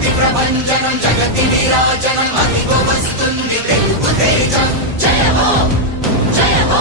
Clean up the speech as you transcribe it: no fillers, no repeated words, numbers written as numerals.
జగతి ప్రభంజనం జగతి విరాజనం అదిగో వస్తుంది తెలుగు తేజం జయ హో జయ హో